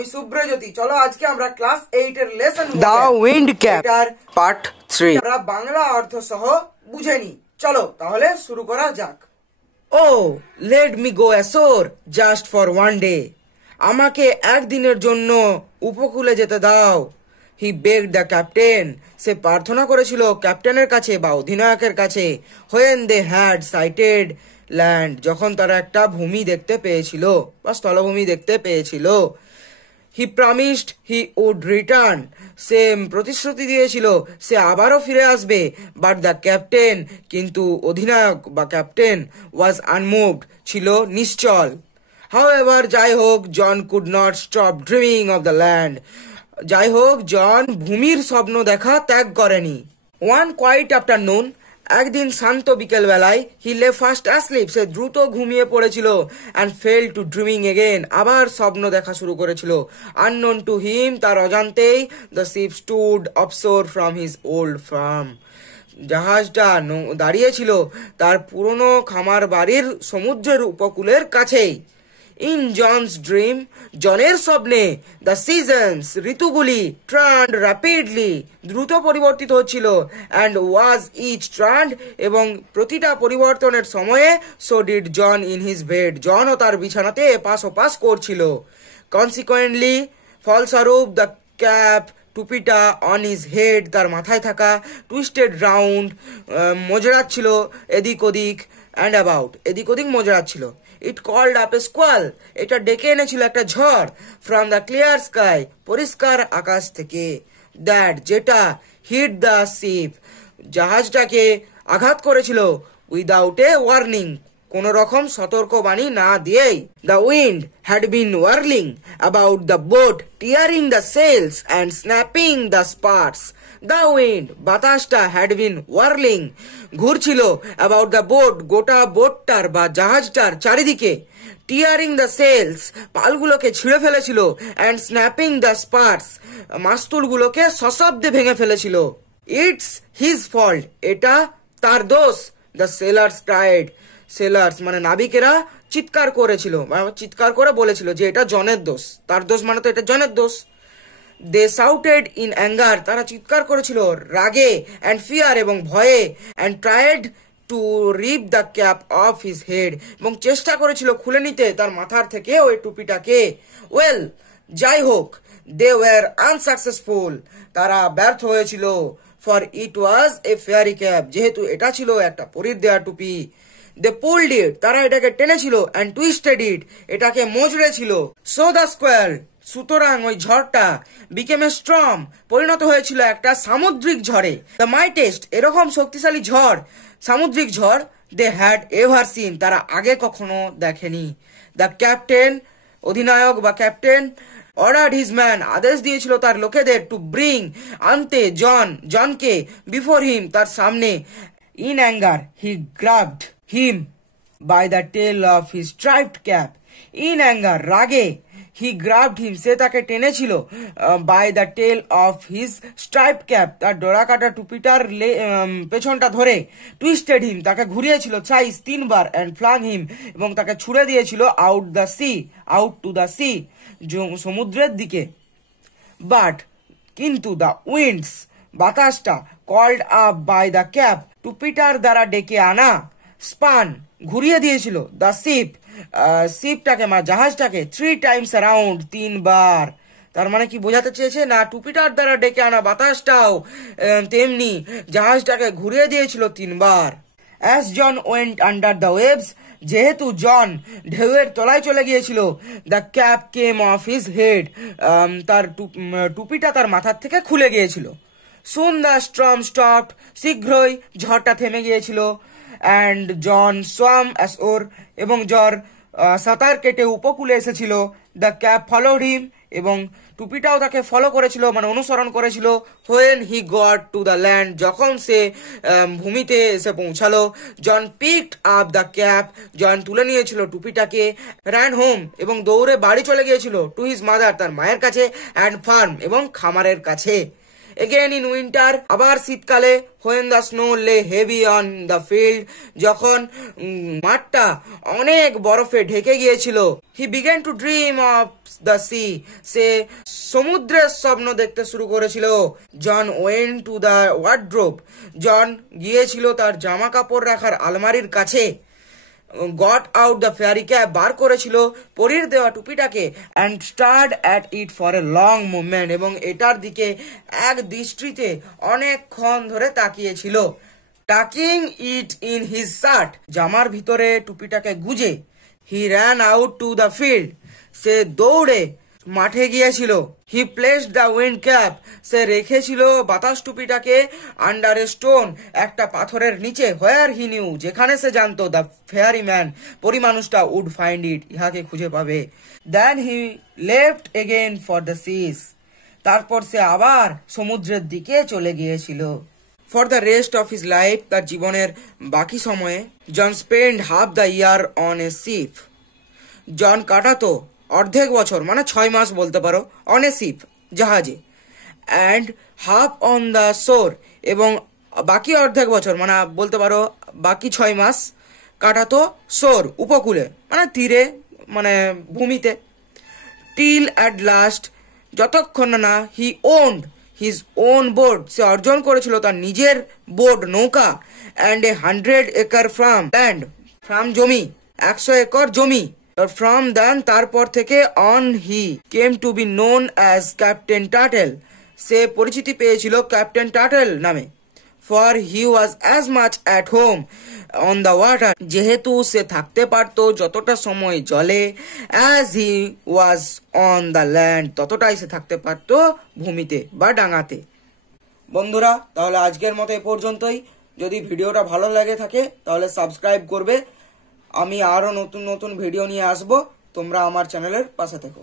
আমি শুভ্রজ্যোতি। চলো আজকে আমরা ক্লাস 8 এর lesson the wind cap part 3 আমরা বাংলা অর্থ সহ বুঝে নি। চলো তাহলে শুরু করা যাক। Oh let me go ashore just for one day. আমাকে একদিনের জন্য উপকূলে যেতে দাও। He begged the captain. সে প্রার্থনা করেছিল ক্যাপ্টেনের কাছে বা অধিনায়কের কাছে। When they had sighted land, যখন তারা একটা ভূমি দেখতে পেয়েছিল বা স্থলভূমি দেখতে পেয়েছিল। হি প্রমিসড হি উড রিটার্ন, সে প্রতিশ্রুতি দিয়েছিল সে আবারও ফিরে আসবে। বাট দ্য ক্যাপ্টেন, কিন্তু অধিনায়ক বা ক্যাপ্টেন ওয়াজ আনমুভড, ছিল নিশ্চল। হাউএভার, যাই হোক, John could not stop dreaming of the land. যাই হোক, জন ভূমির স্বপ্ন দেখা ত্যাগ করেনি। ওয়ান কোয়াইট আফটারনুন, একদিন শান্ত বিকেল বেলায়, হি লে ফাস্ট অ্যাসলিপ, সে দ্রুত ঘুমিয়ে পড়েছিল। And fail to dreaming again, আবার স্বপ্ন দেখা শুরু করেছিল। আননোন টু হিম, তার অজান্তেই, the ship stood offshore from his old farm, জাহাজটা দাঁড়িয়েছিল তার পুরনো খামার বাড়ির সমুদ্রের উপকূলের কাছেই। ইন জনস ড্রিম, জনের স্বপ্নে, দ্য সিজনস, ঋতুগুলি, টার্নড র্যাপিডলি, দ্রুত পরিবর্তিত হচ্ছিল। অ্যান্ড ওয়াজ ইচ টার্নড, এবং প্রতিটা পরিবর্তনের সময়ে, so did John in his bed, জনও তার বিছানাতে এপাশ ওপাশ করছিল। কনসিকুয়েন্টলি, ফলস্বরূপ, দ্য ক্যাপ, টুপিটা, অন হিজ হেড, তার মাথায় থাকা, টুইস্টেড রাউন্ড, মোজড়াচ্ছিল এদিক ওদিক, অ্যান্ড অ্যাবাউট, এদিক ওদিক মোজড়াচ্ছিল। ইট কল্ড আপ এ স্কোয়াল, এটা ডেকে এনেছিল একটা ঝড়। ফ্রম দ্য ক্লিয়ার স্কাই, পরিষ্কার আকাশ থেকে। দ্যাট, যেটা, হিট দ্য শিপ, জাহাজটাকে আঘাত করেছিল। উইদাউট এ ওয়ার্নিং, কোন রকম সতর্কবাণী না দিয়েই। The wind had been whirling about the boat, tearing the sails and snapping the spars. The wind, বাতাসটা, হ্যাড বিন ওয়ার্লিং, ঘুরছিল, অ্যাবাউট দ্য বোট, গোটা বোটটার বা জাহাজটার চারিদিকে। টিয়ারিং দ্য সেলস, পালগুলোকে ছিঁড়ে ফেলেছিল। অ্যান্ড স্ন্যাপিং দ্য স্পার্টস, মাস্তুলগুলোকে সশব্দে ভেঙে ফেলেছিল। ইটস হিজ ফল্ট, এটা তার দোষ। দ্য সেলার্স ক্রাইড, সেলার্স মানে নাবিকেরা চিৎকার করেছিল, চিৎকার করে বলেছিল যে এটা জনের দোষ, তার দোষ মানে তো এটা জনের দোষ। দে শাউটেড ইন অ্যাঙ্গার, তারা চিৎকার করেছিল রাগে, অ্যান্ড ফিয়ার, এবং ভয়ে। And tried to rip the cap off his head, এবং চেষ্টা করেছিল খুলে নিতে তার মাথার থেকে ওই টুপিটাকে। ওয়েল, যাই হোক, দে ওয়ার আনসাকসেসফুল, তারা ব্যর্থ হয়েছিল। For it was A fairy cap, যেহেতু এটা ছিল একটা পরীর দেয়া টুপি। দে পুলড ইট, তারা এটাকে টেনেছিল। অ্যান্ড টুইস্টেড ইট, এটাকে মোজড়েছিল। সো দ্য স্কোয়াল, সুতরাং ওই ঝড়টা, বিকেম এ স্ট্রম, পরিণত হয়েছিল একটা সামুদ্রিক ঝড়ে। দ্য মাইটেস্ট, এরকম শক্তিশালী ঝড়, সামুদ্রিক ঝড়, দে হ্যাড এভার সিন, তারা আগে কখনো দেখেনি। দ্য ক্যাপ্টেন, অধিনায়ক বা ক্যাপ্টেন, অর্ডার্ড হিজ ম্যান, আদেশ দিয়েছিল তার লোকেদের, টু ব্রিং, আনতে, জনকে, বিফোর হিম, তার সামনে। In anger, he grabbed him by the tail of his striped cap. In anger, রাগে, হি গ্রাবড হিম, সে তাকে টেনেছিল, by the tail of his striped cap, তার ডোরা কাটা টুপিটার পেছনটা ধরে। টুইস্টেড হিম, তাকে ঘুরিয়েছিল থ্রাইস, 3 বার। অ্যান্ড ফ্লাং হিম, এবং তাকে ছুড়ে দিয়েছিল out the sea, out to the sea, সমুদ্রের দিকে। বাট, কিন্তু, দ্য উইন্ডস, বাতাসটা, called up by the cap, টুপিটার দ্বারা ডেকে আনা, স্পান, ঘুরিয়ে দিয়েছিল, দ্য শিপ, শিপটাকে মানে জাহাজটাকে, 3 টাইমস অ্যারাউন্ড, 3 বার। তার মানে কি বোঝাতে চেয়েছে, না টুপিটার দ্বারা ডেকে আনা বাতাসটাও তেমনি জাহাজটাকে ঘুরিয়ে দিয়েছিল 3 বার। As John went under the waves, যেহেতু জন ঢেউয়ের তলায় চলে গিয়েছিল। The cap came off his head, তার টুপিটা তার মাথার থেকে খুলে গিয়েছিল। সুন দ্য স্টর্ম স্টপড, শীঘ্রই ঝড়টা থেমে গিয়েছিল। অ্যান্ড জন সোয়াম অ্যাশোর, এবং জ্বর সাঁতার কেটে উপকূলে এসেছিল। দ্য ক্যাপ ফলোড হিম, এবং টুপিটাও তাকে ফলো করেছিল মানে অনুসরণ করেছিল। When he got to the land, যখন সে ভূমিতে এসে পৌঁছালো। জন পিকড আপ দ্য ক্যাপ, জন তুলে নিয়েছিল টুপিটাকে। র্যান হোম, এবং দৌড়ে বাড়ি চলে গিয়েছিল। টু হিজ মাদার, তার মায়ের কাছে। অ্যান্ড ফার্ম, এবং খামারের কাছে। এগেন ইন উইন্টার, আবার শীতকালে। When the snow lay heavy on the field, যখন মাঠটা অনেক বরফে ঢেকে গিয়েছিল। He began to dream of the sea, সে সমুদ্রের স্বপ্ন দেখতে শুরু করেছিল। John went to the wardrobe, John গিয়েছিল তার জামা কাপড় রাখার আলমারির কাছে। Got out the fairy cap, বার করেছিল পরীর দেওয়া টুপিটাকে। And stared at it for a long movement, এবং এটার দিকে এক দৃষ্টিতে অনেকক্ষণ ধরে তাকিয়েছিল। Talking it in his shirt, জামার ভিতরে টুপিটাকে গুজে। He ran out to the field, সে দৌড়ে মাঠে গিয়েছিল। He placed the wind cap, সে রেখেছিল বাতাস টুপিটাকে আন্ডার এ স্টোন, একটা পাথরের নিচে। হোয়ার হি নিউ, যেখানে সে জানতো দ্য ফেয়ারি ম্যান, পরিমানুষটা উড ফাইন্ড ইট, ইহাকে খুঁজে পাবে। Then he left again for the seas, তারপর সে আবার সমুদ্রের দিকে চলে গিয়েছিল। For the rest of his life, তার জীবনের বাকি সময়ে John spend half the year on a ship, John কাটাতো অর্ধেক বছর মানে 6 মাস বলতে পারো অন এ শিপ, জাহাজে। And half on the shore, এবং বাকি অর্ধেক বছর মানে বলতে পারো বাকি 6 মাস কাটাতো শোর, উপকূলে মানে তীরে, মানে ভূমিতে। টিল অ্যাট লাস্ট, যতক্ষণ না he owned his own boat, সে অর্জন করেছিল তার নিজের বোট, নৌকা। And a 100 acre farm land, farm জমি, 100 একর জমি। ফ্রম দেন, তারপর থেকে on he came to be known as captain turtle, সে পরিচিতি পেয়েছিল ক্যাপ্টেন টার্টেল নামে। For he was as much at home on the water, যেহেতু সে থাকতে পারত যতটা সময় জলে, as he was on the land, ততটাই সে থাকতে পারত ভূমিতে বা ডাঙাতে। বন্ধুরা, তাহলে আজকের মতো এ পর্যন্তই। যদি ভিডিওটা ভালো লাগে থাকে তাহলে সাবস্ক্রাইব করবে। আমি আরো নতুন নতুন ভিডিও নিয়ে আসবো, তোমরা আমার চ্যানেলের পাশে থেকো।